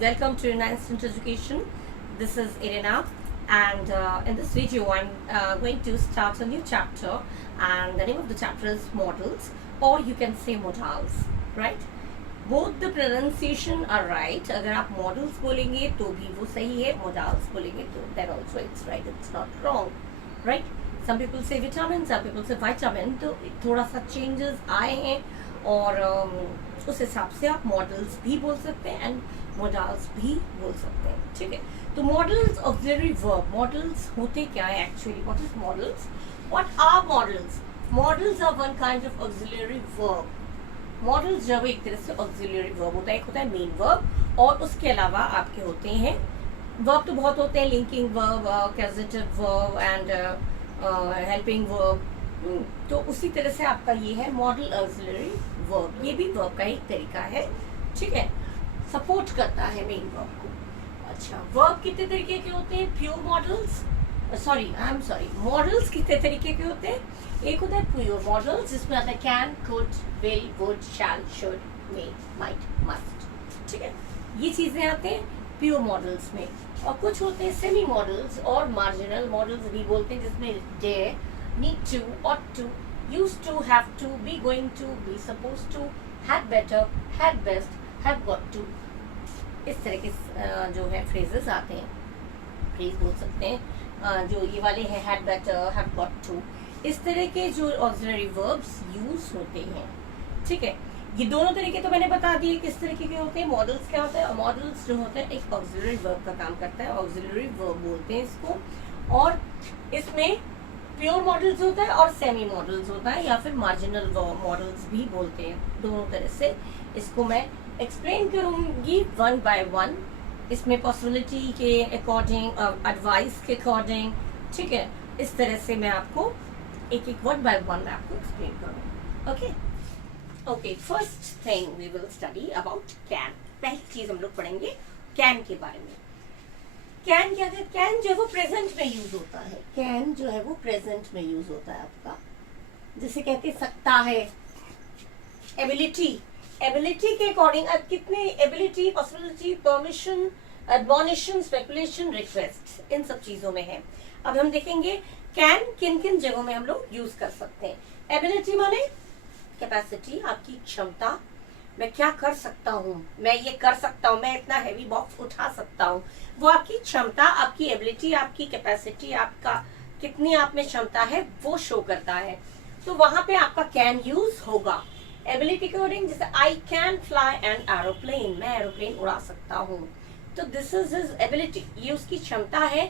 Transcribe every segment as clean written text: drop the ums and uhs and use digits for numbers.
Welcome to Irina Instant Education. This is Irina, and in this video, I'm going to start a new chapter, and the name of the chapter is models, or you can say modals, right? Both the pronunciation are right. अगर आप models बोलेंगे तो भी वो सही है, modals बोलेंगे तो then also it's right. It's not wrong, right? Some people say vitamin, some people say vitamin. तो थोड़ा सा changes आए हैं और उस हिसाब से आप मॉडल्स भी बोल सकते हैं एंड मोडाल्स भी बोल सकते हैं. ठीक है, तो मॉडल्स ऑक्सिलरी वर्ब, मॉडल्स होते क्या है actually? What is models? What are models? Models are one kind of auxiliary verb. Models जब एक तरह से ऑक्सिलरी वर्ब होता है, एक होता है मेन वर्ब और उसके अलावा आपके होते हैं वर्ब. तो बहुत होते हैं, linking verb, causative verb and helping verb. तो उसी तरह से आपका ये है मॉडल ऑक्सिलरी वर्ब. ये भी वर्ब का एक तरीका है. ठीक है, सपोर्ट करता है मेन वर्ब को. अच्छा, वर्ब कितने तरीके के होते हैं? प्योर मॉडल्स, मॉडल्स कितने तरीके के होते हैं? एक होता है प्योर मॉडल्स जिसमें आता है can, could, will, would, shall, should, may, might, must. ठीक है, ये चीजें आते हैं प्योर मॉडल्स में. और कुछ होते हैं सेमी मॉडल्स और मार्जिनल मॉडल्स भी बोलते हैं, जिसमें dare, need to, ought to, used to, have to, be going to, be supposed to, had better, had best, have got to. इस तरह के जो है फ्रेजेस आते हैं, फ्रेज बोल सकते हैं. जो ये वाले हैं had better, have got to, इस तरह के जो ऑक्सिलरी वर्ब्स यूज होते हैं. ठीक है, ये दोनों तरीके तो मैंने बता दिए किस तरीके के होते हैं. मॉडल्स क्या होता है? मॉडल्स जो होते हैं एक ऑक्सिलरी वर्ब का काम करता है, ऑक्सिलरी वर्ब बोलते हैं इसको. और इसमें प्योर मॉडल्स होता है और सेमी मॉडल्स होता है, या फिर मार्जिनल मॉडल्स भी बोलते हैं. दोनों तरह से इसको मैं एक्सप्लेन करूंगी वन बाय वन, इसमें पॉसिबिलिटी के अकॉर्डिंग, एडवाइस के अकॉर्डिंग. ठीक है, इस तरह से मैं आपको एक एक वन बाय वन मैं आपको एक्सप्लेन करूंगी. Okay, first thing we will study about can. पहली चीज हम लोग पढ़ेंगे कैन के बारे में. कैन क्या है? कैन जो है वो प्रेजेंट में यूज होता है. कैन जो है वो प्रेजेंट में यूज होता है आपका. जैसे कहते सकता है, एबिलिटी, एबिलिटी के अकॉर्डिंग कितने ability, possibility, permission, admonition, speculation, request, इन सब चीजों में है. अब हम देखेंगे कैन किन किन जगहों में हम लोग यूज कर सकते हैं. एबिलिटी माने कैपेसिटी, आपकी क्षमता. मैं क्या कर सकता हूँ, मैं ये कर सकता हूँ, मैं इतना हैवी बॉक्स उठा सकता हूँ. वो आपकी क्षमता, आपकी एबिलिटी, आपकी कैपेसिटी, आपका कितनी आप में क्षमता है वो शो करता है. तो वहां पे आपका कैन यूज होगा एबिलिटी के अकॉर्डिंग. जैसे I can fly an aeroplane, मैं एरोप्लेन उड़ा सकता हूँ. तो दिस इज हिज एबिलिटी, ये उसकी क्षमता है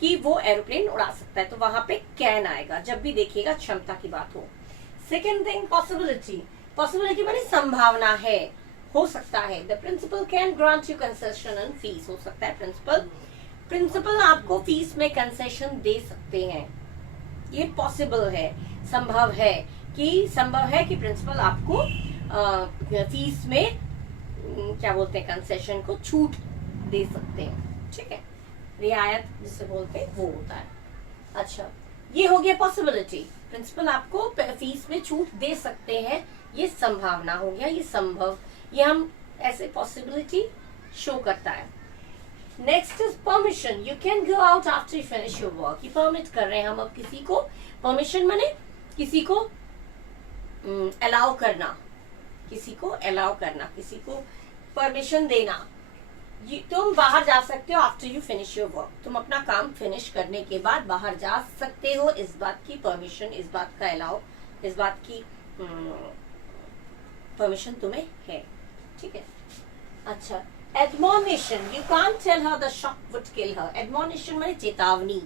कि वो एरोप्लेन उड़ा सकता है. तो वहां पे कैन आएगा जब भी देखिएगा क्षमता की बात हो. Second thing possibility. पॉसिबिलिटी माने संभावना है, हो सकता है. The principal can grant you concession and fees. हो सकता है प्रिंसिपल आपको फीस में कंसेशन दे सकते हैं. ये पॉसिबल है, संभव है कि प्रिंसिपल आपको फीस में क्या बोलते हैं, कंसेशन को छूट दे सकते हैं. ठीक है, रियायत जिसे बोलते हैं वो होता है. अच्छा, ये हो गया पॉसिबिलिटी. प्रिंसिपल आपको फीस में छूट दे सकते हैं, ये संभावना हो गया, ये संभव. ये हम ऐसे पॉसिबिलिटी शो करता है. Next is permission. You can go out after you finish your work. ये परमिट कर रहे हैं हम अब किसी को. परमिशन माने किसी को अलाउ करना, किसी को परमिशन देना. तुम बाहर जा सकते हो after you finish your work. तुम अपना काम फिनिश करने के बाद बाहर जा सकते हो. इस बात की परमिशन, इस बात का अलाउ, इस बात की परमिशन तुम्हें है. ठीक है. अच्छा, admonition. You can't tell her the shock would kill her. Admonition माने चेतावनी.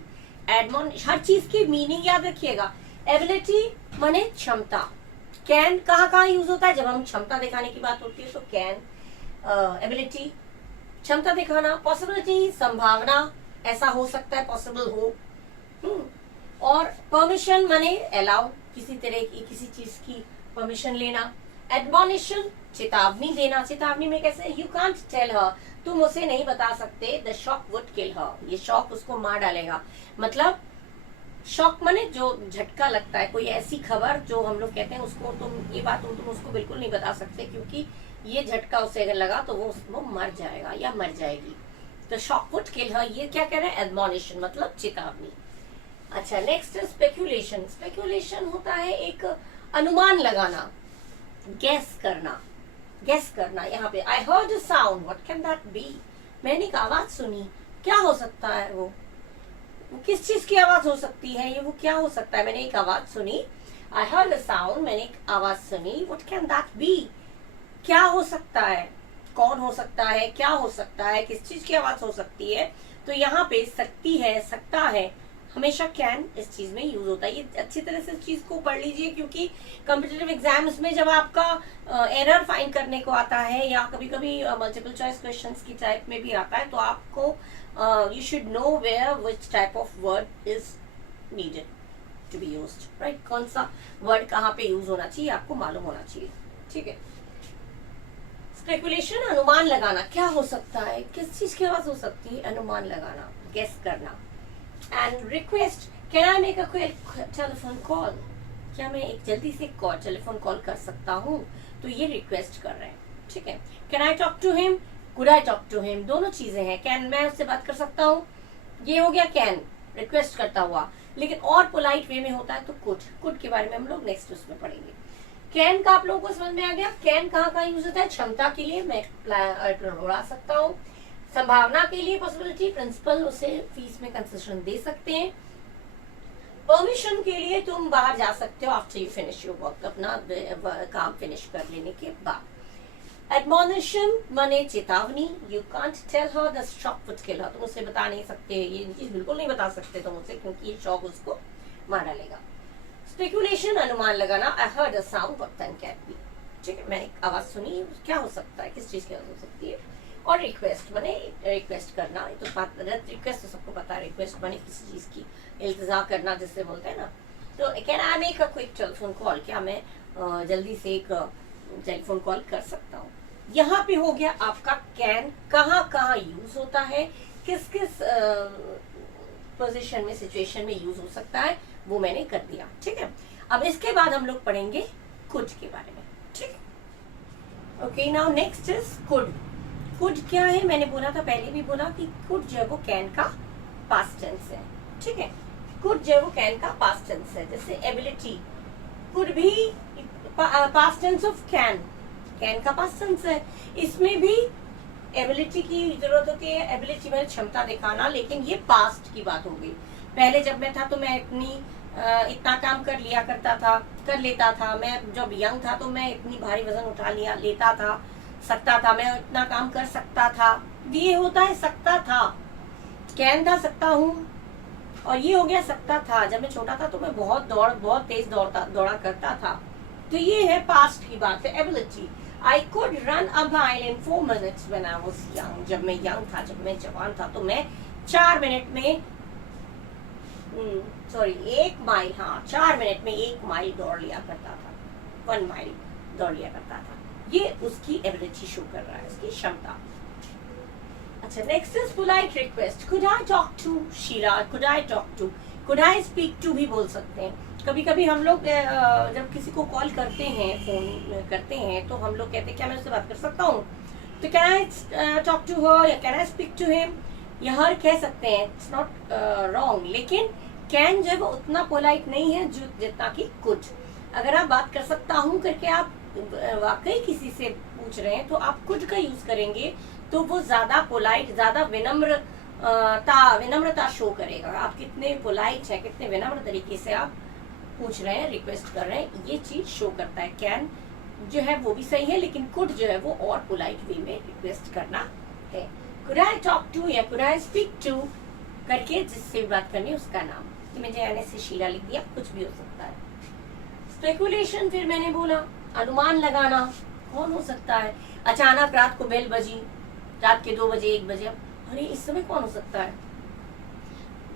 हर चीज की मीनिंग याद रखिएगा. एबिलिटी माने क्षमता. कैन कहाँ यूज होता है? जब हम क्षमता दिखाने की बात होती है तो कैन. एबिलिटी क्षमता दिखाना. पॉसिबिलिटी संभावना, ऐसा हो सकता है, पॉसिबल हो. और परमिशन माने अलाउ, किसी तरह की किसी चीज की परमिशन लेना. एडमोनिशन चेतावनी देना. चेतावनी में कैसे? यू कांट टेल हर, तुम उसे नहीं बता सकते. द शॉक वुड किल हर, ये शॉक उसको मार डालेगा. मतलब शॉक माने जो झटका लगता है, कोई ऐसी खबर जो हम लोग कहते हैं उसको तुम उसको बिल्कुल नहीं बता सकते क्योंकि ये झटका उसे अगर लगा तो वो मर जाएगा या मर जाएगी। तो शॉक वुड किल हर, ये क्या कह रहे हैं, एडमोनिशन मतलब चेतावनी। अच्छा नेक्स्ट स्पेकुलेशन। स्पेकुलेशन होता है एक अनुमान लगाना, गेस करना, गेस करना। यहाँ पे I heard a sound, what can that be, मैंने एक आवाज सुनी, क्या हो सकता है वो किस चीज की आवाज हो सकती है, ये वो क्या हो सकता है, मैंने एक आवाज सुनी, आई हर्ड अ साउंड, मैंने एक आवाज सुनी, व्हाट कैन दैट बी, क्या हो सकता है, कौन हो सकता है, क्या हो सकता है, किस चीज की आवाज हो सकती है। तो यहाँ पे सकती है, सकता है, हमेशा कैन इस चीज में यूज होता है। ये अच्छी तरह से चीज को पढ़ लीजिए, क्योंकि कॉम्पिटिटिव एग्जाम्स में जब आपका एरर फाइंड करने को आता है या कभी कभी मल्टीपल चॉइस क्वेश्चंस की टाइप में भी आता है, तो आपको you should know where which type of word is needed to be used, right, कौन सा वर्ड कहाँ पे यूज होना चाहिए आपको मालूम होना चाहिए, ठीक है। स्पेकुलेशन अनुमान लगाना, क्या हो सकता है, किस चीज की आवाज हो सकती है, अनुमान लगाना, गेस करना। And request, can I make a quick telephone call, क्या मैं एक जल्दी से टेलीफोन कॉल कर सकता हूँ, तो ये रिक्वेस्ट कर रहे हैं, ठीक है। Can I talk to him, could I talk to him, दोनों चीजें हैं, कैन मैं उससे बात कर सकता हूँ, ये हो गया कैन रिक्वेस्ट करता हुआ। लेकिन और पोलाइट वे में होता है तो कुड के बारे में हम लोग नेक्स्ट उसमें पढ़ेंगे। कैन का आप लोगों को समझ में आ गया, कैन कहाँ कहाँ यूज होता है, क्षमता के लिए मैं उड़ा सकता हूँ, संभावना के लिए पॉसिबिलिटी, प्रिंसिपल उसे फीस में कंसेशन दे सकते हैं, परमिशन के लिए तुम बाहर जा सकते हो after you finish your work, अपना काम फिनिश कर लेने के बाद। एडमोनिशन माने चेतावनी, you can't tell her the shock would kill her, तुम उसे बता नहीं सकते, ये चीज बिल्कुल नहीं बता सकते तुम उसे, क्योंकि ये शॉक उसको मार डालेगा। स्पेकुलेशन अनुमान लगाना, आई heard a sound what can be, ठीक है, मैंने एक आवाज सुनी, क्या हो सकता है, किस चीज की आवाज हो सकती है। और रिक्वेस्ट माने रिक्वेस्ट करना, तो रिक्वेस्ट तो सबको पता है, रिक्वेस्ट माने किसी चीज की इल्तिजा करना जिससे बोलते हैं ना। तो can I make a quick telephone call, क्या मैं जल्दी से एक टेलीफोन कॉल कर सकता हूँ। यहाँ पे हो गया आपका कैन कहाँ कहाँ यूज होता है, किस किस पोजीशन में, सिचुएशन में यूज हो सकता है, वो मैंने कर दिया, ठीक है। अब इसके बाद हम लोग पढ़ेंगे कुड के बारे में, ठीक है। Okay, now next is could. Could क्या है, मैंने बोला था, पहले भी बोला कि कुड जो है वो कैन का पास्ट टेंस है, ठीक है। कुड जो है वो कैन का पास्ट टेंस है, जैसे एबिलिटी, कुड भी past tense of can, can का पास्ट टेंस है, इसमें भी एबिलिटी की जरूरत होती है, एबिलिटी में क्षमता दिखाना, लेकिन ये पास्ट की बात हो गई। पहले जब मैं था तो मैं इतना काम कर लिया कर लेता था, मैं जब यंग था तो मैं इतनी भारी वजन उठा लेता था, सकता था, मैं इतना काम कर सकता था, ये होता है सकता था, कैन था सकता हूँ, और ये हो गया सकता था, जब मैं छोटा था तो मैं बहुत तेज दौड़ा करता था, तो ये है पास्ट की बात है। Ability, I could run a mile in 4 minutes when I was young. जब मैं यंग था, जब मैं जवान था, तो मैं 4 मिनट में 1 माइल, हाँ 4 मिनट में 1 माइल दौड़ लिया करता था, 1 माइल दौड़ लिया करता था। ये उसकी एबिलिटी शो कर रहा है, उसकी क्षमता। अच्छा, next is polite request. Could I talk to Sheela, could I talk to, could I speak to भी बोल सकते हैं। कभी कभी हम लोग जब किसी को कॉल करते हैं, फोन करते हैं, तो हम लोग कहते हैं क्या मैं उससे बात कर सकता हूँ, तो can I talk to her या can I speak to him, या हर कह सकते हैं, इट्स नॉट रॉन्ग। लेकिन कैन जो है वो उतना पोलाइट नहीं है जितना कि कुड। अगर आप बात कर सकता हूँ करके आप वाकई किसी से पूछ रहे हैं, तो आप कुड का यूज करेंगे, तो वो ज्यादा पोलाइट, ज्यादा विनम्रता शो करेगा। आप कितने पोलाइट है, कितने विनम्र तरीके से आप पूछ रहे हैं, रिक्वेस्ट कर रहे हैं, ये चीज शो करता है। कैन जो है वो भी सही है, लेकिन कुड जो है वो और पोलाइट वे में रिक्वेस्ट करना है। कुड आई टॉक टू या कुड आई स्पीक टू करके जिससे भी बात करनी है उसका नाम, तो मैंने आने से शीला लिख दिया, कुछ भी हो सकता है। स्पेकुलेशन, फिर मैंने बोला अनुमान लगाना, कौन हो सकता है, अचानक रात को बेल बजी, रात के 2 बजे 1 बजे, अरे इस समय कौन हो सकता है।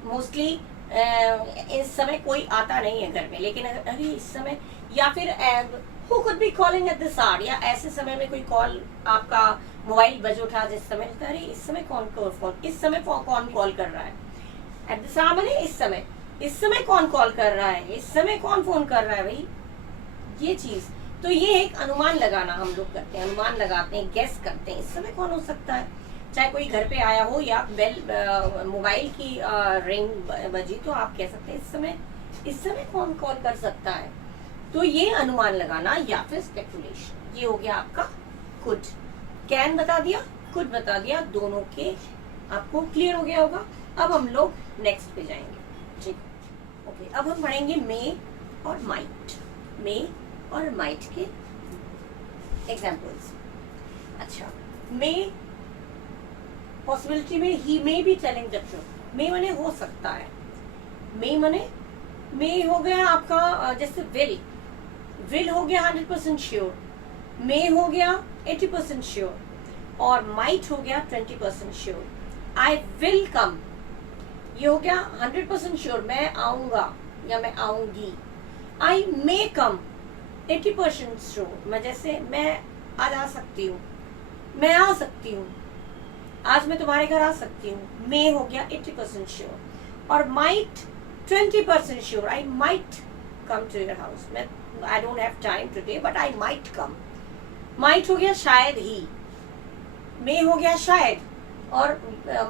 मोस्टली इस समय कोई आता नहीं है घर में, लेकिन अरे इस समय, या फिर who could be calling at this hour, या ऐसे समय में कोई कॉल आपका मोबाइल बज उठा जिस समय, अरे इस समय इस समय कौन कॉल कर रहा है, एट दिस आवर मैंने इस समय कौन कॉल कर रहा है, इस समय कौन फोन कर रहा है भाई, ये चीज तो ये एक अनुमान लगाना हम लोग करते हैं, अनुमान लगाते हैं, गेस करते हैं इस समय कौन हो सकता है। चाहे कोई घर पे आया हो या बेल मोबाइल की रिंग बजी तो आप कह सकते हैं इस समय कौन कॉल कर सकता है। तो ये अनुमान लगाना या फिर स्पेकुलेशन। ये हो गया आपका कुड। कैन बता दिया, कुड बता दिया, दोनों के आपको क्लियर हो गया होगा। अब हम लोग नेक्स्ट पे जाएंगे। ठीक, ओके। अब हम पढ़ेंगे मे और माइट। मे और माइट के एग्जाम्पल्स। अच्छा, मे पॉसिबिलिटी में ही may be telling the truth. May मने हो सकता है, मे मने मे हो गया आपका जैसे विल हो गया 100% श्योर, मे हो गया 80% श्योर और माइट हो गया 20% श्योर। आई विल कम, ये हो गया 100% श्योर, मैं आऊंगा या मैं आऊंगी। आई मे कम 80% श्योर, मैं जैसे मैं आज आ सकती हूँ, मैं आ सकती हूँ, आज मैं तुम्हारे घर आ सकती हूँ। मे हो गया 80% श्योर और might 20% sure, I might come to your house. मैं I don't have time today but I might come. Might हो गया शायद ही, मे हो गया शायद और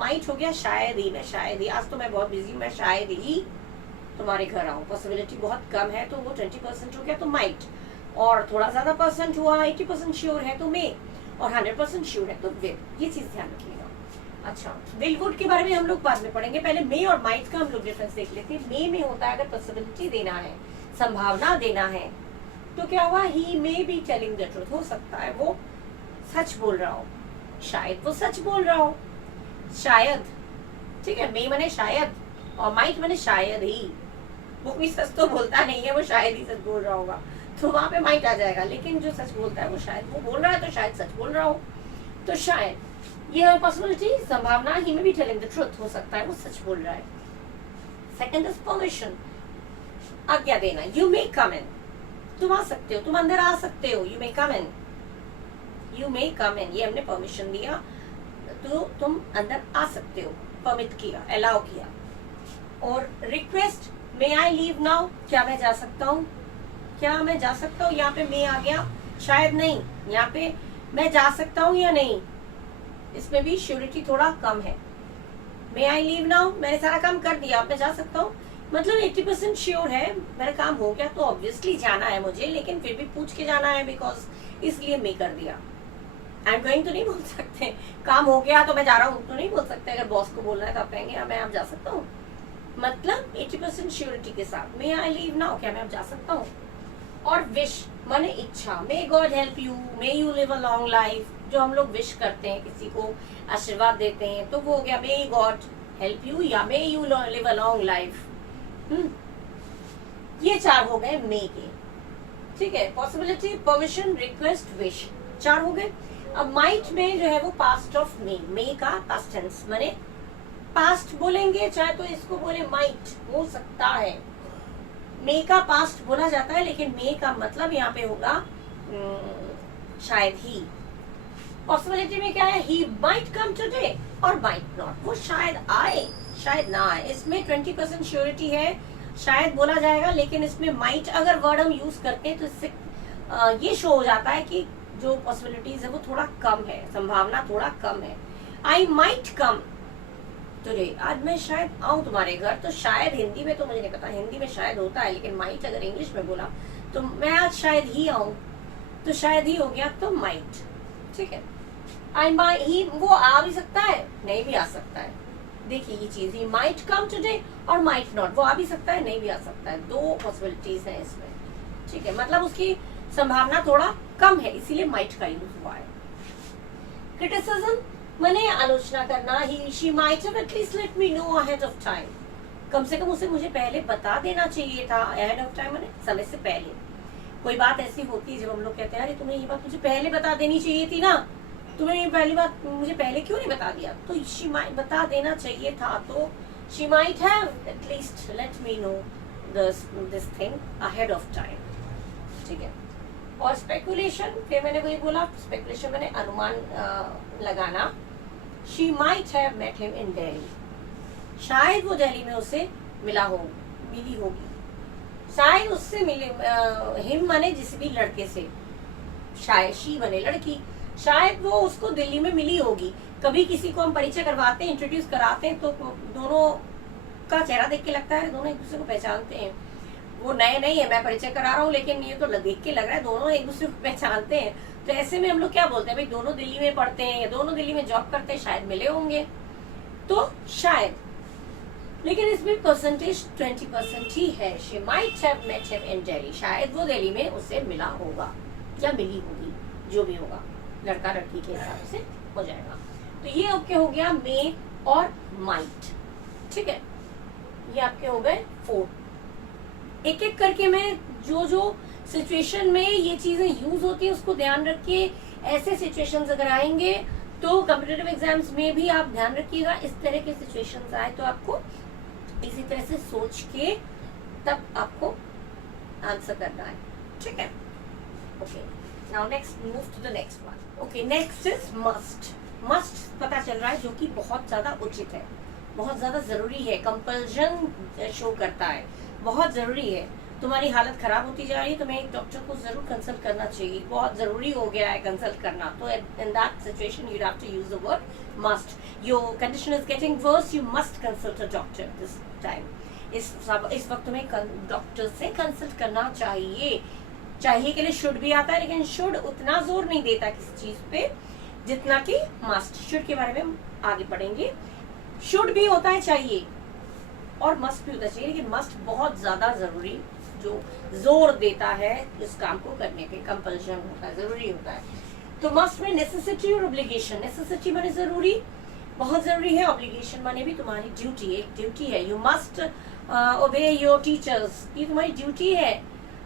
माइट हो गया शायद ही, मैं शायद ही, आज तो मैं बहुत बिजी हूँ, मैं शायद ही तुम्हारे घर आऊँ। पॉसिबिलिटी बहुत कम है तो वो 20% हो गया तो माइट, और थोड़ा ज्यादा परसेंट हुआ 80% श्योर है तो मे, और 100% श्योर है तो विल। ये चीज ध्यान रखिएगा। अच्छा, विल वुड के बारे में हम लोग बाद में पढ़ेंगे, पहले मे और माइट का हम लोग डिफरेंस देख लेते हैं। मे में होता है अगर पॉसिबिलिटी देना है, संभावना देना है, तो क्या हुआ, he may be telling the truth, हो सकता है वो सच बोल रहा हो, शायद वो सच बोल रहा हो, शायद। ठीक है, मे मने शायद और माइट मने शायद ही, वो भी सच तो बोलता नहीं है, वो शायद ही सच बोल रहा होगा तो वहां पे माइट आ जाएगा, लेकिन जो सच बोलता है वो शायद, वो बोल रहा है तो शायद सच बोल रहा हो, तो शायद ये पॉसिबिलिटी, संभावना, ही में भी टेलिंग द ट्रूथ, हो सकता है वो सच बोल रहा है। सेकंड इज परमिशन, आज्ञा देना। यू मे कम इन, तुम आ सकते हो, तुम अंदर आ सकते हो, you may come in, you may कम इन, ये हमने परमिशन दिया तो तुम अंदर आ सकते हो, परमिट किया, अलाउ किया। और request, may I leave now, क्या मैं जा सकता हूँ, क्या मैं जा सकता हूँ, यहाँ पे मे आ गया, शायद नहीं, यहाँ पे मैं जा सकता हूँ या नहीं, इसमें भी श्योरिटी थोड़ा कम है। मे आई लीव नाउ, मैंने सारा काम कर दिया, अब मैं जा सकता हूँ, मतलब 80% श्योर है, मेरा काम हो गया तो ऑब्वियसली जाना है मुझे, लेकिन फिर भी पूछ के जाना है बिकॉज इसलिए मे कर दिया। आई एम गोइंग तो नहीं बोल सकते, काम हो गया तो मैं जा रहा हूँ तो नहीं बोल सकते। अगर बॉस को बोलना है तो आप कहेंगे मैं अब जा सकता हूँ, मतलब 80% श्योरिटी के साथ। मे आई लीव नाउ, क्या मैं अब जा सकता हूँ। और विश माने इच्छा, may God help you, may you live a long life, जो हम लोग विश करते हैं, किसी को आशीर्वाद देते हैं, तो वो हो गया मे गॉड हेल्प यू या may you live a long life. ये चार हो गए मे के। ठीक है, पॉसिबिलिटी, परमिशन, रिक्वेस्ट, विश, चार हो गए। अब माइट में जो है वो पास्ट ऑफ मे का पास्ट टेंस, माने पास्ट बोलेंगे, चाहे तो इसको बोले माइट, हो सकता है, मे का पास्ट बोला जाता है, लेकिन मे का मतलब यहाँ पे होगा शायद ही। पॉसिबिलिटी में क्या है, ही माइट कम टुडे और माइट नॉट, वो शायद आए शायद ना आए। इसमें 20% श्योरिटी है, शायद बोला जाएगा, लेकिन इसमें माइट अगर वर्ड हम यूज करते हैं तो इससे ये शो हो जाता है कि जो पॉसिबिलिटीज है वो थोड़ा कम है, संभावना थोड़ा कम है। आई माइट कम टुडे, आज मैं शायद आऊं तुम्हारे घर, तो शायद हिंदी में तो मुझे नहीं पता, हिंदी में शायद होता है, लेकिन माइट अगर इंग्लिश में बोला तो मैं आज शायद ही आऊं, तो शायद ही हो गया तो माइट। ठीक है, आई माइट, ही वो आ भी सकता है, नहीं भी आ सकता है। देखिए ये चीज, ही माइट कम टुडे और माइट नॉट, वो आ भी सकता है, नहीं भी आ सकता है, दो पॉसिबिलिटीज हैं इसमें। ठीक है, मतलब उसकी संभावना थोड़ा कम है, इसीलिए माइट का यूज हुआ है। क्रिटिसिज्म मैंने आलोचना करना, he she might have at least let me know ahead of time, कम से कम उसे मुझे पहले बता देना चाहिए था। अहेड ऑफ टाइम मैंने समय से पहले। कोई बात ऐसी होती है जब हम लोग कहते हैं अरे तुम्हें ये बात मुझे पहले बता देनी चाहिए थी ना, तुम्हें ये पहली बात मुझे पहले क्यों नहीं बता दिया, तो शी माइट बता देना चाहिए था, तो she might have at least let me no this thing ahead of time. ठीक है, और स्पेकुलेशन, फिर मैंने वही बोला, स्पेकुलेशन मैंने अनुमान लगाना। She might have met him in Delhi, शायद वो दिल्ली में उसे मिली होगी, शायद उससे मिले, हिम माने जिस भी लड़के से, शायद शी बने लड़की, शायद वो उसको दिल्ली में मिली होगी, कभी किसी को हम परिचय करवाते हैं, इंट्रोड्यूस कराते हैं, तो दोनों का चेहरा देख के लगता है दोनों एक दूसरे को पहचानते हैं। वो नए नहीं है, मैं परिचय करा रहा हूँ, लेकिन ये तो देख के लग रहा है दोनों एक दूसरे को पहचानते हैं। तो ऐसे में हम लोग क्या बोलते हैं, भाई दोनों दिल्ली में पढ़ते हैं या दोनों दिल्ली में जॉब करते हैं, शायद मिले होंगे, तो शायद। लेकिन इसमें परसेंटेज 20% ही है। She might have met him in Delhi, शायद वो दिल्ली में उससे मिला होगा या मिली होगी, जो भी होगा लड़का लड़की के हिसाब से हो जाएगा। तो ये ओके हो गया मे और माइट, ठीक है। ये आपके हो गए 4। एक एक करके मैं जो जो सिचुएशन में ये चीजें यूज होती है उसको ध्यान रखिए। ऐसे सिचुएशंस अगर आएंगे तो कॉम्पिटिटिव एग्जाम्स में भी आप ध्यान रखिएगा, इस तरह के सिचुएशंस आए तो आपको इसी तरह से सोच के तब आपको आंसर करना है, ठीक है। Okay, now next move to the next one. Okay, next is must. Must पता चल रहा है जो कि बहुत ज्यादा उचित है, बहुत ज्यादा जरूरी है, कंपल्जन शो करता है, बहुत जरूरी है। तुम्हारी हालत खराब होती जा रही है, तुम्हें एक डॉक्टर को जरूर कंसल्ट करना चाहिए, बहुत जरूरी हो गया है कंसल्ट करना। तो in that situation you have to use the word must. Your condition is getting worse, you must consult a doctor this time. इस वक्त तुम्हें डॉक्टर से कंसल्ट करना चाहिए। चाहिए के लिए शुड भी आता है, लेकिन शुड उतना जोर नहीं देता किसी चीज पे जितना कि मस्ट। शुड के बारे में हम आगे पढ़ेंगे। शुड भी होता है चाहिए, और मस्ट भी होता चाहिए, लेकिन मस्ट बहुत ज्यादा जरूरी, जो जोर देता है इस काम को करने पे, कंपल्शन होता है, जरूरी होता है। तो मस्ट में नेसेसिटी और ऑब्लिगेशन। नेसेसिटी माने जरूरी, बहुत जरूरी है। ऑब्लिगेशन माने भी तुम्हारी ड्यूटी, एक ड्यूटी है। You must obey your teachers, ये तुम्हारी ड्यूटी है।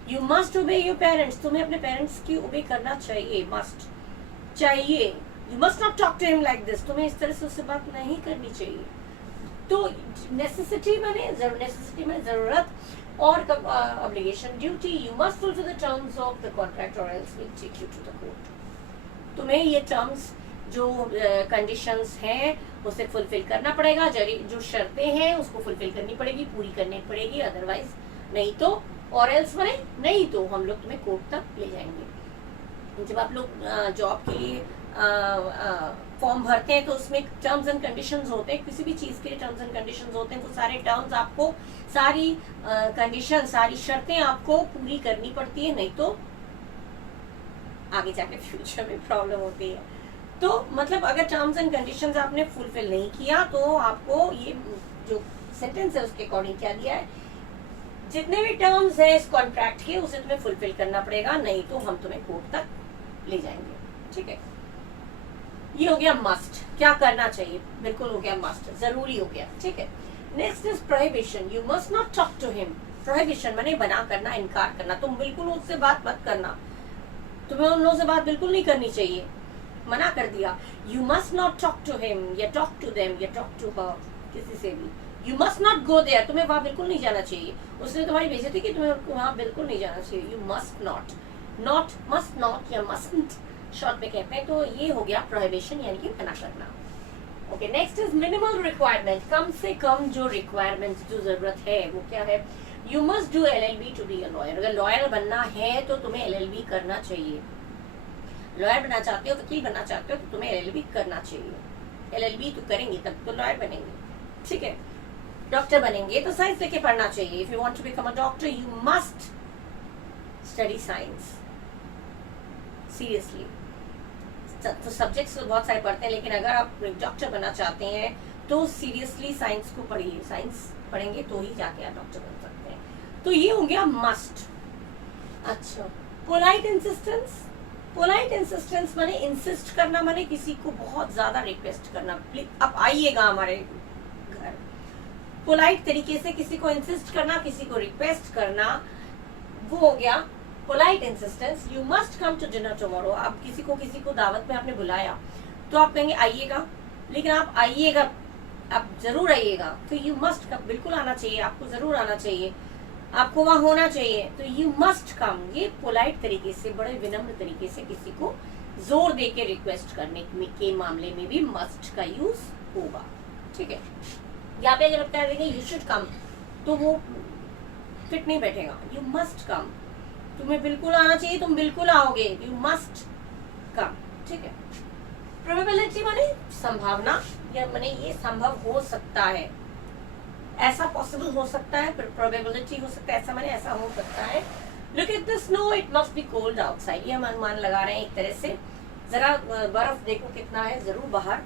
You must obey your parents, तुम्हें अपने पेरेंट्स की ओबे करना चाहिए, मस्ट चाहिए। You must not talk to him like this, तुम्हें इस तरह से उससे बात नहीं करनी चाहिए। तो नेसेसिटी माने जरूरत, और obligation duty. You must fulfil the terms of the contract or else we take you to the court. तुम्हें ये टर्म्स जो कंडीशंस हैं उसे फुलफिल करना पड़ेगा, जो शर्तें हैं उसको फुलफिल करनी पड़ेगी, पूरी करनी पड़ेगी, अदरवाइज नहीं तो, और एल्स माने नहीं तो हम लोग तुम्हें कोर्ट तक ले जाएंगे। जब आप लोग जॉब के लिए फॉर्म भरते हैं तो उसमें टर्म्स एंड कंडीशंस होते हैं, किसी भी चीज के लिए टर्म्स एंड कंडीशंस होते हैं। वो सारे टर्म्स आपको, सारी कंडीशन, सारी शर्तें आपको पूरी करनी पड़ती है, नहीं तो आगे जाके फ्यूचर में प्रॉब्लम होती है। तो मतलब अगर टर्म्स एंड कंडीशंस आपने फुलफिल नहीं किया तो आपको ये जो सेंटेंस है उसके अकॉर्डिंग क्या दिया है, जितने भी टर्म्स है इस कॉन्ट्रैक्ट के उसे तुम्हें फुलफिल करना पड़ेगा, नहीं तो हम तुम्हें कोर्ट तक ले जाएंगे, ठीक है। ये हो गया मस्ट, क्या करना चाहिए, बिल्कुल हो गया मस्ट, जरूरी हो गया, ठीक है। Next is prohibition. You must not talk to him. Prohibition माने मना करना, इनकार करना। तुम बिल्कुल उससे बात मत करना, तुम्हें उन लोगों से बात बिल्कुल नहीं करनी चाहिए, मना कर दिया। You must not talk to him या टॉक टू देम या टॉक टू हर, किसी से भी। You must not go there, तुम्हें वहां बिल्कुल नहीं जाना चाहिए। उसने तुम्हारी बेइज्जती की, तुम्हें वहां बिल्कुल नहीं जाना चाहिए। You must not, not, must not या मस्टंट शॉर्ट में कहते हैं। तो ये हो गया प्रोहिबिशन, यानी कि मना करना। Okay, next is minimal requirement. कम से कम जो रिक्वायरमेंट, जो जरूरत है वो क्या है। You must do LLB to be a lawyer. अगर लॉयर बनना है तो तुम्हें LLB करना चाहिए। लॉयर बनना चाहते हो, वकील बनना चाहते हो तो तुम्हें LLB करना चाहिए। LLB तो करेंगे तब तो लॉयर बनेंगे, ठीक है। डॉक्टर बनेंगे तो साइंस लेके पढ़ना चाहिए। If you want to become a doctor you must study science seriously. तो सब्जेक्ट्स तो बहुत सारे पढ़ते हैं, लेकिन अगर आप डॉक्टर बनना चाहते हैं तो सीरियसली साइंस को पढ़िए। साइंस पढ़ेंगे तो ही जाके आप डॉक्टर बन सकते हैं। तो ये हो गया मस्ट। अच्छा, पोलाइट इंसिस्टेंस। पोलाइट इंसिस्टेंस माने इंसिस्ट करना, माने किसी को बहुत ज्यादा रिक्वेस्ट करना, आप आइएगा हमारे घर। पोलाइट तरीके से किसी को इंसिस्ट करना, किसी को रिक्वेस्ट करना, वो हो गया polite insistence. You must come to dinner tomorrow. आप किसी को दावत में आपने बुलाया तो आप कहेंगे आइएगा, लेकिन आप आइएगा, आप जरूर आइएगा। तो यू मस्ट कम, बिल्कुल आना चाहिए, आपको जरूर आना चाहिए, आपको वहां होना चाहिए। तो यू मस्ट कम, ये पोलाइट तरीके से, बड़े विनम्र तरीके से किसी को जोर दे के रिक्वेस्ट करने के मामले में भी मस्ट का यूज होगा, ठीक है। यहाँ पे अगर आप कह देंगे यू शुड कम तो वो फिट नहीं बैठेगा। यू मस्ट कम, तुम्हें बिल्कुल आना चाहिए, तुम बिल्कुल आओगे, यू मस्ट कम। ठीक है। प्रोबेबिलिटी माने संभावना, या माने ये संभव हो सकता है, ऐसा पॉसिबल हो सकता है, प्रोबेबिलिटी हो सकता है, ऐसा माने ऐसा हो सकता है। Look at the snow, it must be cold outside, ये हम अनुमान लगा रहे हैं एक तरह से। जरा बर्फ देखो कितना है, जरूर बाहर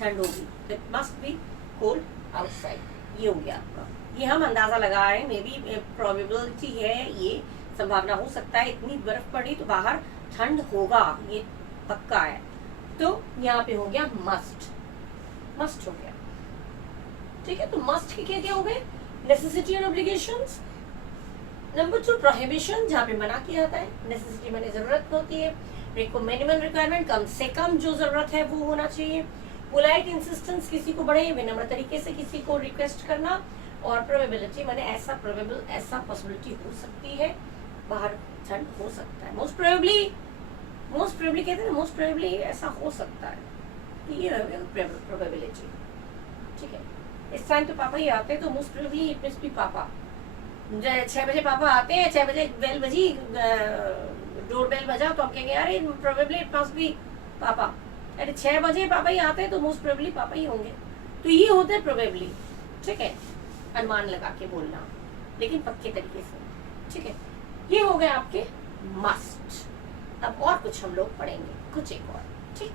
ठंड होगी, it must be cold outside. ये हो गया आपका, ये हम अंदाजा लगा रहे हैं, मे बी प्रोबेबिलिटी है, ये संभावना हो सकता है, इतनी बर्फ पड़ी तो बाहर ठंड होगा, ये पक्का है। तो यहाँ पे हो गया मस्ट, मस्ट हो गया। ठीक है, तो मस्ट के क्या क्या हो गए, necessity and obligations. Number 2 prohibition, जहाँ पे मना किया जाता है। नेसेसिटी माने जरूरत होती है, मिनिमम रिक्वायरमेंट, कम से कम जो जरूरत है वो होना चाहिए। पोलाइट इंसिस्टेंस, किसी को बड़े विनम्र तरीके से किसी को रिक्वेस्ट करना। और प्रोबेबिलिटी माने ऐसा प्रोबेबल, ऐसा पॉसिबिलिटी हो सकती है, बाहर ठंड हो सकता है। मोस्ट प्रोबेबली कहते हैं, मोस्ट प्रोबेबली ऐसा हो सकता है, तो ये प्रोबेबिलिटी। ठीक है, इस टाइम तो पापा ही आते हैं, तो most probably it must be पापा। 6 बजे पापा आते हैं, 6 बजे बेल बजी, डोर बेल बजा, तो आप कहेंगे अरे प्रोबेबली इट मस्ट बी पापा। अरे 6 बजे पापा ही आते हैं, तो मोस्ट प्रोबेबली पापा ही होंगे। तो ये होता है प्रोबेबली। ठीक है, अनुमान लगा के बोलना, लेकिन पक्के तरीके से। ठीक है, ये हो गए आपके मस्ट। अब और कुछ हम लोग पढ़ेंगे, कुछ एक और। ठीक,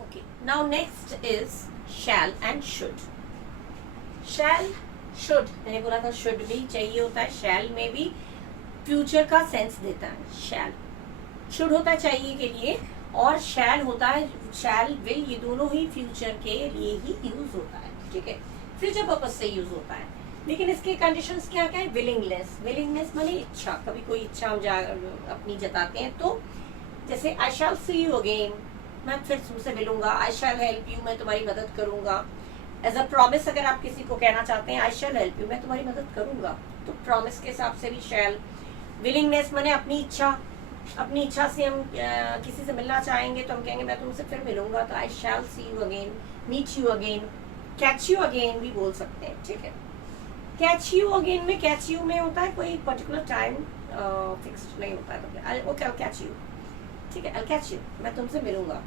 okay. Now next is shall and should. Shall, should, मैंने बोला था शुड भी चाहिए होता है, शैल में भी फ्यूचर का सेंस देता है। शैल, शुड होता है चाहिए के लिए, और शैल होता है, शैल विल, ये दोनों ही फ्यूचर के लिए ही यूज होता है। ठीक है, फ्यूचर पर्पज से यूज होता है, लेकिन इसके कंडीशंस क्या क्या है। विलिंगनेस, विलिंगनेस माने इच्छा, कभी कोई इच्छा हम अपनी जताते हैं, तो जैसे आई शैल सी यू अगेन, मैं फिर तुमसे मिलूंगा। आई शैल हेल्प यू, मैं तुम्हारी मदद करूंगा। एज अ प्रॉमिस, अगर आप किसी को कहना चाहते हैं आई शैल हेल्प यू, मैं तुम्हारी मदद करूंगा, तो प्रॉमिस के हिसाब से भी शैल। विलिंगनेस माने अपनी इच्छा, अपनी इच्छा से हम किसी से मिलना चाहेंगे, तो हम कहेंगे मैं तुमसे फिर मिलूंगा, तो I shall see you again, meet you again. Catch you again भी बोल सकते हैं। ठीक है, कैच यू अगेन में, कैच यू में होता है कोई पर्टिकुलर टाइम फिक्स्ड नहीं होता है, तो ओके आई कैच यू। ठीक है, आई कैच यू, मैं तुमसे मिलूंगा,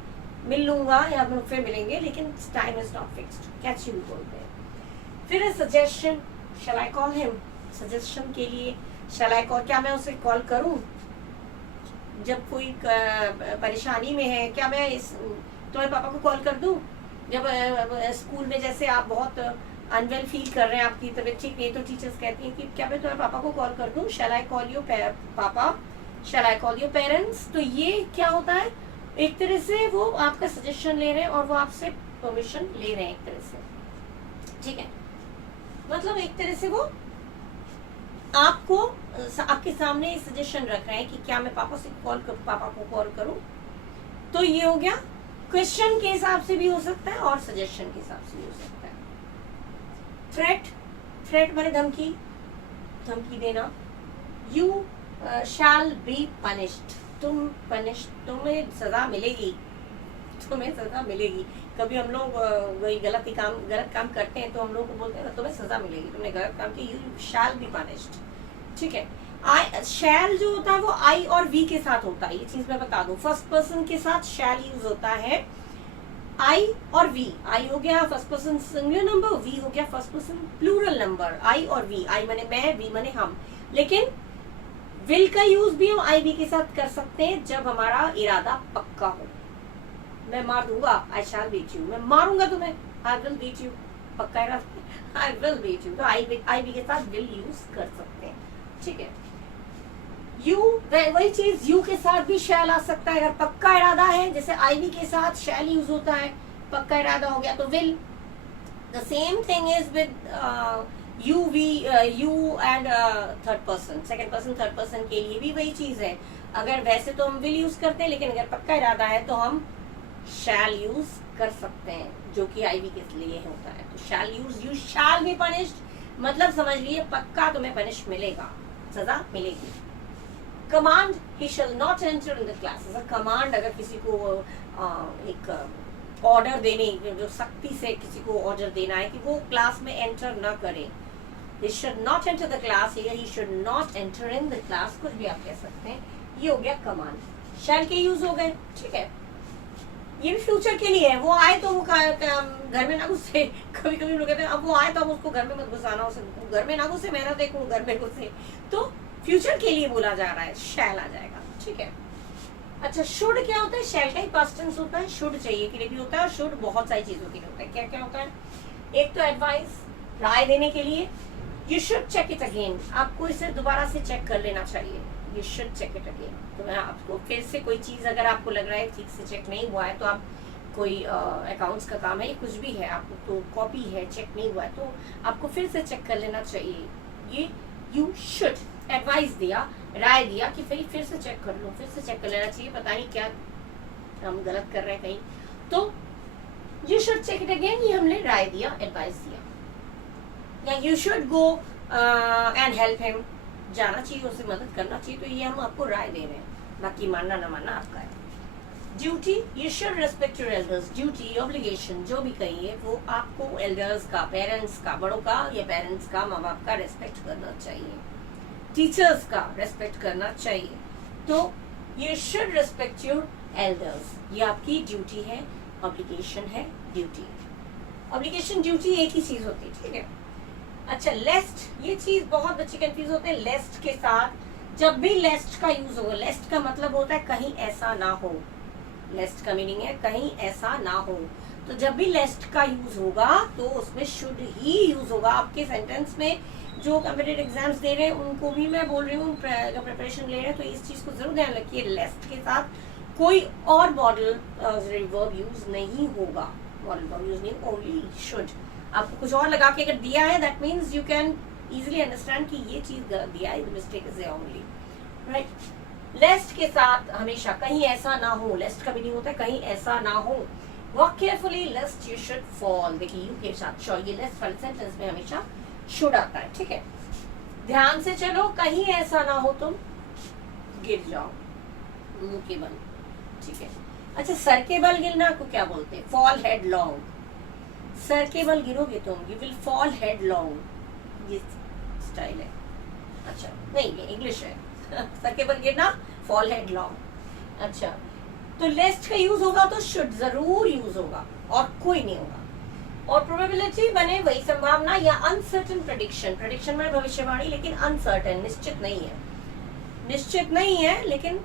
मिल लूंगा, या हम फिर मिलेंगे, लेकिन time is not fixed, catch you बोलते हैं। फिर suggestion, shall I call him, suggestion के लिए शैल आई कॉल, क्या मैं उसे कॉल करूं जब कोई परेशानी में है, क्या मैं इस तुम्हारे पापा को कॉल कर दूं जब स्कूल में जैसे आप बहुत अनवेल फील कर रहे हैं, आपकी तबीयत ठीक नहीं, तो टीचर्स कहती हैं कि क्या मैं तुम्हारे पापा को कॉल कर दूं, शैल आई कॉल यू पापा, शैल आई कॉल यू पेरेंट्स। तो ये क्या होता है, एक तरह से वो आपका सजेशन ले रहे हैं और वो आपसे परमिशन ले रहे हैं एक तरह से। ठीक है, मतलब एक तरह से वो आपको आपके सामने सजेशन रख रहे हैं कि क्या मैं पापा को कॉल करूं। तो ये हो गया, क्वेश्चन के हिसाब से भी हो सकता है और सजेशन के हिसाब से भी हो सकता है। थ्रेट, थ्रेट माने धमकी, धमकी देना। यू शैल बी पनिश्ड, तुम्हें सजा मिलेगी, तुम्हें सजा मिलेगी। कभी हम लोग वही गलत काम करते हैं, तो हम लोग को बोलते हैं ना तुम्हें सजा मिलेगी, तुमने गलत काम किया, यू शैल बी पनिश्ड। ठीक है, आई शैल जो होता है वो आई और वी के साथ होता है, ये चीज मैं बता दूं। फर्स्ट पर्सन के साथ शैल यूज होता है, आई और वी। आई हो गया first person singular number, we हो गया first person plural number. I और वी, आई माने मैं, वी माने हम। लेकिन विल का यूज भी हम आई वी के साथ कर सकते हैं जब हमारा इरादा पक्का हो। मैं मार दूंगा, आई शैल बीट यू, मैं मारूंगा तुम्हें, आई विल बीट यू, पक्का इरादा, आई विल बीट यू, तो आई वी के साथ विल यूज कर सकते हैं। ठीक है, यू, वही चीज यू के साथ भी शैल आ सकता है अगर पक्का इरादा है, जैसे आई वी के साथ शैल यूज होता है, पक्का इरादा हो गया तो will. The same thing is with you we, you and third person, second person third person के लिए भी वही चीज है। अगर वैसे तो हम विल यूज करते हैं, लेकिन अगर पक्का इरादा है तो हम शैल यूज कर सकते हैं, जो कि आई वी के लिए होता है। तो shall use, you shall be punished, मतलब समझ लिए पक्का तुम्हें पनिश मिलेगा, सजा मिलेगी। Command, he shall not enter in the class, command अगर किसी को एक ऑर्डर देने, जो सख्ती से किसी को ऑर्डर देना है कि वो क्लास में एंटर न करे, He should not enter the class, here he should not enter in the class, कुछ भी आप कह सकते हैं. ये हो गया कमांड. शैल के यूज हो गए. ठीक है, ये भी फ्यूचर के लिए है. वो आए तो वो घर में ना घुसे. कभी कभी लोग कहते हैं अब वो आए तो हम उसको घर में मत घुसाना, उसे घर में ना घुसे, मैं ना देखूं घर में घुसे. तो फ्यूचर के लिए बोला जा रहा है, शैल आ जाएगा. ठीक है. अच्छा, शुड क्या होता है? शैल का ही पास्ट टेंस होता है. शुड चाहिए के लिए भी होता है, और शुड बहुत सारी चीजों के लिए होता है. क्या क्या होता है? एक तो एडवाइस, राय देने के लिए. You should check it again, आपको इसे दोबारा से चेक कर लेना चाहिए. You should check it again. तो मैं आपको फिर से कोई चीज अगर आपको लग रहा है ठीक से चेक नहीं हुआ है, तो आप कोई अकाउंट्स का काम है, कुछ भी है, आपको तो कॉपी है, चेक नहीं हुआ है, तो आपको फिर से चेक कर लेना चाहिए. ये यू शुड एडवाइस दिया, राय दिया कि भाई फिर से चेक कर लो, फिर से चेक कर लेना चाहिए, पता नहीं क्या हम गलत कर रहे हैं कहीं. तो you should check it again, ये हमने राय दिया, एडवाइस दिया. या you should go and help him, जाना चाहिए, उसे मदद करना चाहिए. तो ये हम आपको राय दे रहे हैं, बाकी मानना ना मानना आपका है. Duty, you should respect your elders. Duty, obligation, जो भी कहिए, वो आपको एल्डर्स का, पेरेंट्स का, बड़ों का या पेरेंट्स का, माँ बाप का रेस्पेक्ट करना चाहिए. टीचर्स का रेस्पेक्ट करना चाहिए. तो you should respect your elders, ये आपकी ड्यूटी है. ऑब्लिगेशन है, ड्यूटी. ऑब्लिगेशन ड्यूटी एक ही चीज होती है. ठीक है. अच्छा, लेस्ट, ये चीज बहुत बच्चे कंफ्यूज होते हैं. लेस्ट के साथ जब भी लेस्ट का यूज होगा, लेस्ट का मतलब होता है कहीं ऐसा ना हो. लेस्ट का मीनिंग है कहीं ऐसा ना हो. तो जब भी लेस्ट का यूज होगा तो उसमें शुड ही यूज होगा. आपके सेंटेंस में जो कॉम्पिटिटिव एग्जाम्स दे रहे हैं उनको भी मैं बोल रही हूँ, जो प्रिपरेशन ले रहे हैं, तो इस चीज को जरूर ध्यान रखिए. लेस्ट के साथ कोई और मॉडल वर्ब यूज नहीं होगा. मॉडल वर्ब यूज नहीं, ओनली शुड. आपको कुछ और लगा के अगर दिया है, that means you can easily understand कि ये चीज गलत दिया है, mistake is there only. Right. Lest के साथ हमेशा कहीं ऐसा ना हो. लेस्ट का मीनिंग होता है कहीं ऐसा ना हो. Work carefully लेस्ट you should fall. देखिए यू के साथ शॉर्ट, ये लेस्ट वाले सेंटेंस में हमेशा शुड आता है. ठीक है. ध्यान से चलो, कहीं ऐसा ना हो तुम गिर जाओ, मुंह के बल. ठीक है. अच्छा, सर के बल गिरना को क्या बोलते हैं? Fall head long. सर के बल गिरोगे तुम, you will fall head long. ये स्टाइल है. अच्छा नहीं, ये इंग्लिश है. सर के बल गिरना, फॉल हेड लॉन्ग. अच्छा, तो लेस्ट का यूज होगा तो शुड जरूर यूज होगा और कोई नहीं होगा. और प्रोबेबिलिटी बने वही संभावना या अनसर्टेन प्रेडिक्शन. प्रेडिक्शन में भविष्यवाणी, लेकिन अनसर्टेन, निश्चित नहीं है. निश्चित नहीं है लेकिन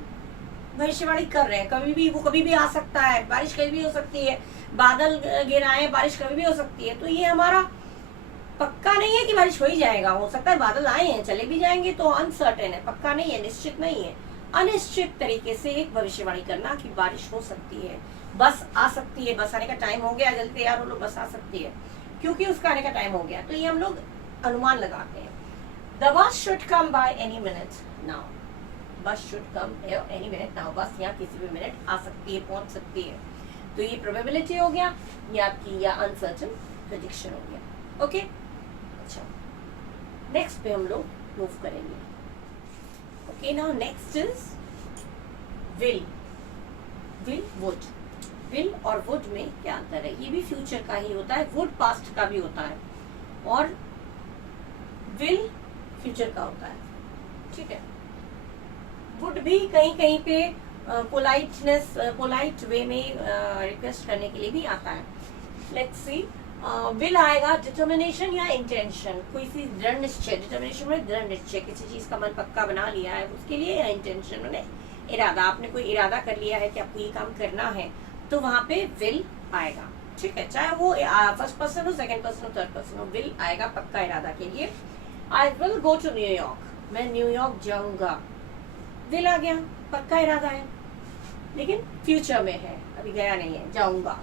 भविष्यवाणी कर रहे हैं. कभी भी, वो कभी भी आ सकता है. बारिश कभी भी हो सकती है, बादल गिर आए, बारिश कभी भी हो सकती है. तो ये हमारा पक्का नहीं है कि बारिश हो ही जाएगा. हो सकता है बादल आए हैं, चले भी जाएंगे. तो अनसर्टेन है, पक्का नहीं है, निश्चित नहीं है. अनिश्चित तरीके से एक भविष्यवाणी करना कि बारिश हो सकती है, बस आ सकती है, बस आने का टाइम हो गया, जल्दी तैयार हो लो, बस आ सकती है क्योंकि उसका आने का टाइम हो गया. तो ये हम लोग अनुमान लगाते हैं. The bus should come by any minute now. Bus should come any minute now. बस यहाँ किसी भी मिनट आ सकती है, पहुंच सकती है. तो ये प्रोबेबिलिटी हो गया, ये आपकी या अनसर्टेन प्रेडिक्शन हो गया. ओके. अच्छा, नेक्स्ट पे हम लोग मूव करेंगे. Okay, now next is will. Will, would. Will और वुड में क्या अंतर है? ये भी फ्यूचर का ही होता है, वुड पास्ट का भी होता है, और विल फ्यूचर का होता है. ठीक है. वुड भी कहीं कहीं पे पोलाइटनेस, पोलाइट वे में रिक्वेस्ट करने के लिए भी आता है. Let's see. विल आएगा डिटर्मिनेशन या इंटेंशन, कोई सी दृढ़ निश्चय. डिटर्मिनेशन में दृढ़ निश्चय, किसी चीज का मन पक्का बना लिया है उसके लिए, या इंटेंशन में इरादा, आपने कोई इरादा कर लिया है कि आपको ये काम करना है, तो वहां पे विल आएगा. ठीक है. चाहे वो फर्स्ट पर्सन हो, सेकंड पर्सन हो, थर्ड पर्सन हो, विल आएगा पक्का इरादा के लिए. I will go to New York. मैं न्यूयॉर्क जाऊंगा. विल आ गया, पक्का इरादा है, लेकिन फ्यूचर में है, अभी गया नहीं है, जाऊंगा.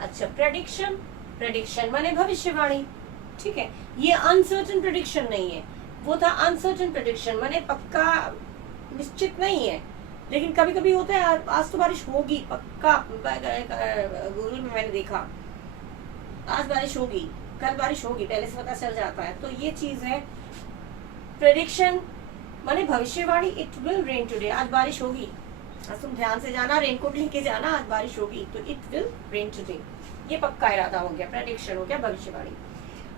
अच्छा, प्रेडिक्शन. प्रेडिक्शन माने भविष्यवाणी. ठीक है. ये अनसर्टेन प्रेडिक्शन नहीं है, वो था अनसर्टेन प्रेडिक्शन माने पक्का निश्चित नहीं है, लेकिन कभी कभी होता है आज तो बारिश होगी पक्का. गूगल में मैंने देखा आज बारिश होगी, कल बारिश होगी, पहले से पता चल जाता है. तो ये चीज है प्रेडिक्शन माने भविष्यवाणी. इट विल रेन टुडे, आज बारिश होगी, आज तुम ध्यान से जाना, रेनकोट लेके जाना, आज बारिश होगी. तो इट विल रेन टुडे, ये पक्का इरादा हो गया, प्रेडिक्शन हो गया, भविष्यवाणी.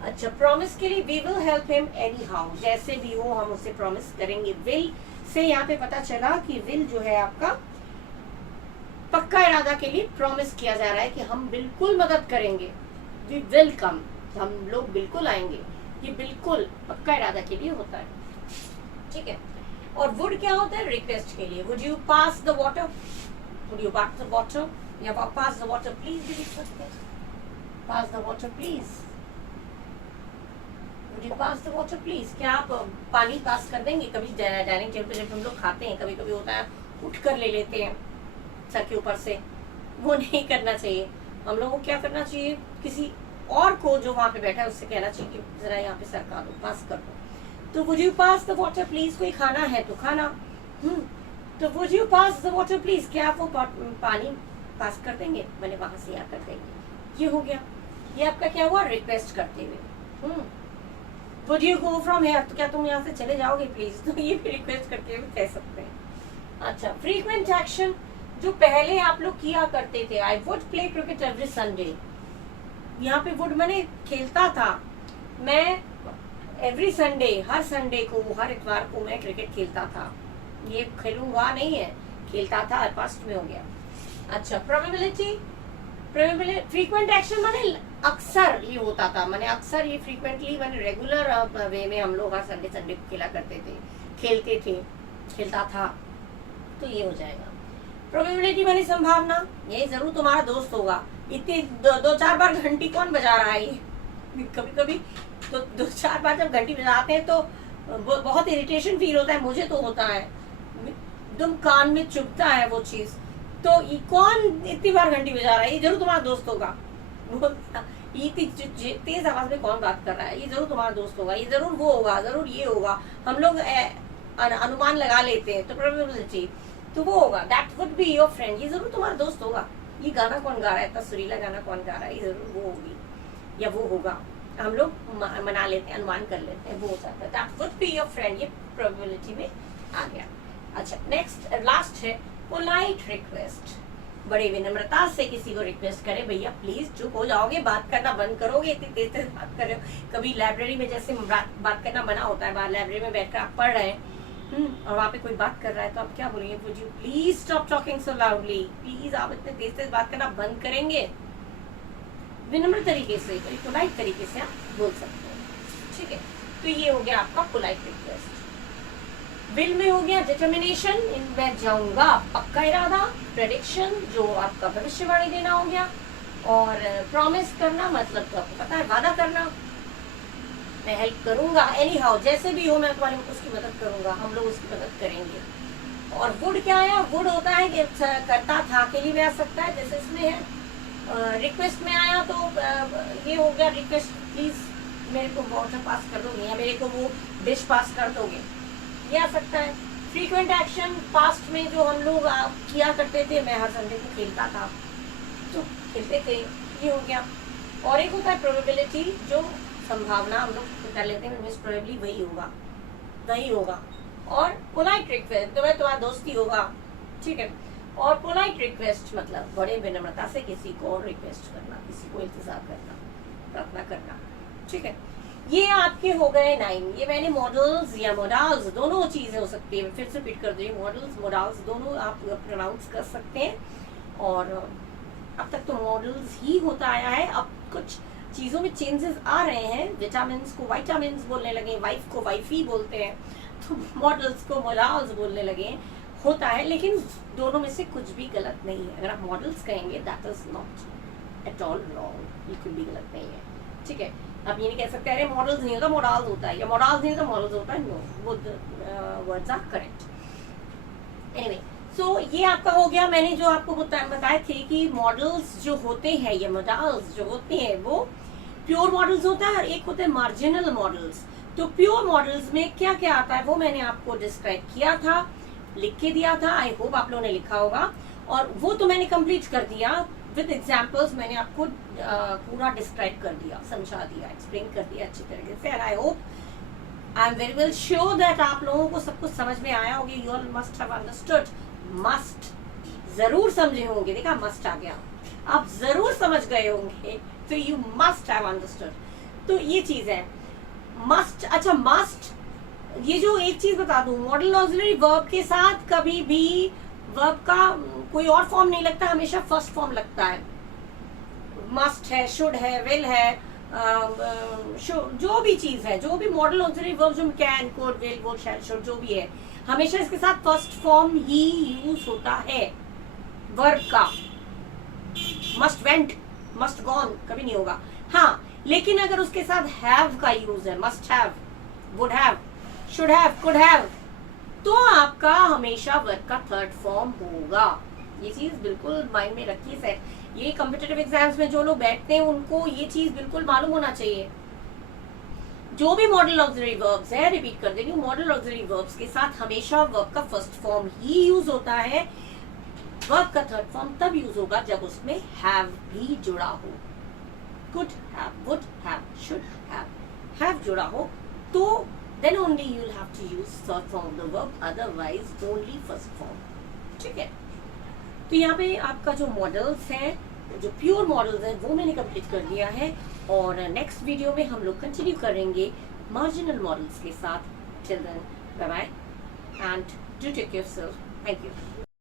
अच्छा, प्रॉमिस के लिए we will help him anyhow, जैसे भी हो हम उसे प्रॉमिस करेंगे। विल से यहाँ पे पता चला कि विल जो है आपका पक्का इरादा के लिए प्रॉमिस किया जा रहा है कि हम बिल्कुल मदद करेंगे। वी विल कम, हम लोग बिल्कुल आएंगे, ये बिल्कुल पक्का इरादा के लिए होता है, ठीक है। और वुड क्या होता है? रिक्वेस्ट के लिए। Would you pass the water, would you pass the water, या पास द वाटर प्लीज भी लिख सकते हैं, pass the water please, would you pass the water please. क्या आप पानी पास कर देंगे? कभी डाइनिंग टेबल पे जब हम लोग खाते हैं, कभी कभी होता है उठ कर ले लेते हैं सर के ऊपर से, वो नहीं करना चाहिए। हम लोगों को क्या करना चाहिए? किसी और को जो वहां पे बैठा है उससे कहना चाहिए कि जरा यहाँ पे सर का दो, पास कर दो। तो would you pass the water please, कोई खाना है तो खाना, तो would you pass the water please, क्या आप वो पानी पास कर देंगे? मैंने वहां से यहाँ कर देंगे, ये हो गया। ये आपका क्या हुआ? रिक्वेस्ट करते हुए। Would you go from here, तो क्या तुम यहाँ से चले जाओगे प्लीज, तो ये भी रिक्वेस्ट करते हुए कह सकते हैं। अच्छा, फ्रीक्वेंट एक्शन जो पहले आप लोग किया करते थे, I would play cricket every Sunday, यहाँ पे वुड मैंने खेलता था, मैं एवरी संडे, हर संडे को, हर इतवार को मैं क्रिकेट खेलता था, ये खेलूंगा नहीं है, खेलता था, पास्ट में हो गया। अच्छा, प्रोबेबिलिटी, फ्रीक्वेंट एक्शन माने अक्सर ये होता था, मैंने अक्सर ये फ्रीक्वेंटली मैंने रेगुलर वे में हम लोग हर संडे संडे को खेला करते थे, खेलते थे, खेलता था, तो ये हो जाएगा। प्रोबेबिलिटी माने संभावना, ये जरूर तुम्हारा दोस्त होगा। इतने दो चार बार घंटी कौन बजा रहा है? ये कभी कभी तो दो चार बार जब घंटी बजाते हैं तो बहुत इरिटेशन फील होता है, मुझे तो होता है, एकदम कान में चुभता है वो चीज। तो ये कौन इतनी बार घंटी बजा रहा है? ये जरूर तुम्हारा दोस्त होगा। ये तेज आवाज में कौन बात कर रहा है? ये जरूर तुम्हारा दोस्त होगा, ये जरूर वो होगा, जरूर ये होगा। हम लोग अनुमान लगा लेते हैं, तो प्रोबेबिलिटी तो वो होगा, that would be your friend, ये जरूर तुम्हारा दोस्त होगा। ये गाना कौन गा रहा है, इतना सुरीला गाना कौन गा रहा है? ये जरूर वो होगी या वो होगा, हम लोग मना लेते हैं, अनुमान कर लेते हैं, वो हो जाता है, that would be your friend, ये प्रोबेबिलिटी में आ गया। अच्छा, नेक्स्ट लास्ट है पोलाइट रिक्वेस्ट, बड़े विनम्रता से किसी को रिक्वेस्ट करे, भैया प्लीज चुप हो जाओगे, बात करना बंद करोगे, इतनी तेज तेज बात कर रहे हो। कभी लाइब्रेरी में जैसे बात करना मना होता है, बाहर लाइब्रेरी में बैठकर आप पढ़ रहे हैं और वहाँ पे कोई बात कर रहा है, तो आप क्या बोलेंगे? Would you please stop talking so loudly, please आप इतने तेज तेज बात करना बंद करेंगे। विनम्र तरीके से, पोलाइट तरीके से आप बोल सकते हो, ठीक है। तो ये हो गया आपका पोलाइट रिक्वेस्ट। विल में हो गया डिटर्मिनेशन, इन मैं जाऊंगा, पक्का इरादा, प्रेडिक्शन जो आपका भविष्यवाणी देना हो गया, और प्रॉमिस करना मतलब तो आपको पता है, वादा करना, मैं हेल्प करूंगा एनी हाउ, जैसे भी हो मैं तुम्हारी उसकी मदद करूंगा, हम लोग उसकी मदद करेंगे। और वुड क्या आया? वुड होता है कि करता था के लिए भी आ सकता है, जैसे इसमें है। रिक्वेस्ट में आया तो ये हो गया रिक्वेस्ट, प्लीज मेरे को वाटर पास कर दोगे, या मेरे को वो डिश पास कर दोगे, ये आ सकता है। फ्रीक्वेंट एक्शन, पास्ट में जो हम लोग किया करते थे, मैं हर संडे को खेलता था, तो खेलते थे, ये हो गया। और एक होता है प्रोबेबिलिटी, जो संभावना हम लोग कर लेते हैं, मिस प्रोबेबली वही होगा, वही होगा। और पोलाइट रिक्वेस्ट, तो मैं तुम्हारा दोस्ती होगा, ठीक है। और पोलाइट रिक्वेस्ट मतलब बड़े विनम्रता से किसी को रिक्वेस्ट करना, किसी को इंतजार करना, प्रार्थना करना, ठीक है। ये आपके हो गए 9। ये मैंने मॉडल्स या मोडाल्स दोनों चीजें हो सकती है, फिर से रिपीट कर दूँ, मॉडल्स मोडाल्स दोनों आप प्रोनाउंस कर सकते हैं। और अब तक तो मॉडल्स ही होता आया है, अब कुछ चीजों में चेंजेस आ रहे हैं, विटामिन को वाइटामिन बोलने लगे, वाइफ को वाइफी बोलते हैं, तो मॉडल्स को मोडाल्स बोलने लगे, होता है, लेकिन दोनों में से कुछ भी गलत नहीं है। अगर आप मॉडल्स कहेंगे that is not at all wrong, बिल्कुल भी गलत नहीं है, ठीक है। आप ये नहीं कह सकते अरे मॉडल्स नहीं होता मॉडल्स होता है, या मॉडल्स नहीं होता मॉडल्स होता है, no, both words are correct. Anyway, so ये आपका हो गया। मैंने जो आपको बताए थे कि मॉडल्स जो होते हैं, ये मॉडल्स जो होते हैं वो प्योर मॉडल्स होता है, और एक होते हैं मार्जिनल मॉडल्स। तो प्योर मॉडल्स में क्या क्या आता है वो मैंने आपको डिस्क्राइब किया था, लिख के दिया था, आई होप आप लोगों ने लिखा होगा, और वो तो मैंने कंप्लीट कर दिया विद एग्जाम्पल्स, मैंने आपको पूरा डिस्क्राइब कर दिया, समझा दिया, एक्सप्लेन कर दिया अच्छी तरीके से। And I hope, I am very well sure that आप लोगों को सब कुछ समझ में आया होगा। You all must have understood, must जरूर समझे होंगे, देखा मस्ट आ गया, आप जरूर समझ गए होंगे, तो यू मस्ट हैव अंडरस्टूड। तो ये चीज है मस्ट। अच्छा मस्ट, ये जो एक चीज बता दूं, मॉडल ऑक्सिलरी वर्ब के साथ कभी भी वर्ब का कोई और फॉर्म नहीं लगता, हमेशा फर्स्ट फॉर्म लगता है। मस्ट है, शुड है, विल है, जो भी चीज है, जो भी मॉडल ऑक्सिलरी वर्ब जो can, could, will, would, shall, should जो भी है, हमेशा इसके साथ फर्स्ट फॉर्म ही यूज होता है वर्ब का। मस्ट वेंट, मस्ट गॉन कभी नहीं होगा। हाँ, लेकिन अगर उसके साथ हैव का यूज है, must have, would have, should have, could have, तो आपका हमेशा वर्ब का थर्ड फॉर्म होगा। ये चीज बिल्कुल माइंड में रखिए सर। ये कॉम्पिटिटिव एग्जाम्स में जो लोग बैठते हैं उनको ये चीज बिल्कुल मालूम होना चाहिए। जो भी मॉडल ऑक्सिलरी वर्ब्स है, रिपीट कर देंगे, मॉडल ऑक्सिलरी वर्ब्स के साथ हमेशा वर्ब का फर्स्ट फॉर्म ही यूज होता है। वर्ब का थर्ड फॉर्म तब यूज होगा जब उसमें हैव भी जुड़ा हो। Could have, would have, should have जुड़ा हो, तो then only you'll have to use third form of the verb, otherwise only first form। ठीक है, तो यहाँ पे आपका जो मॉडल्स हैं, जो प्योर मॉडल्स हैं, वो मैंने कंप्लीट कर दिया है। और नेक्स्ट वीडियो में हम लोग कंटिन्यू करेंगे मार्जिनल मॉडल्स के साथ। Till then bye bye and do take care of yourself. Thank you.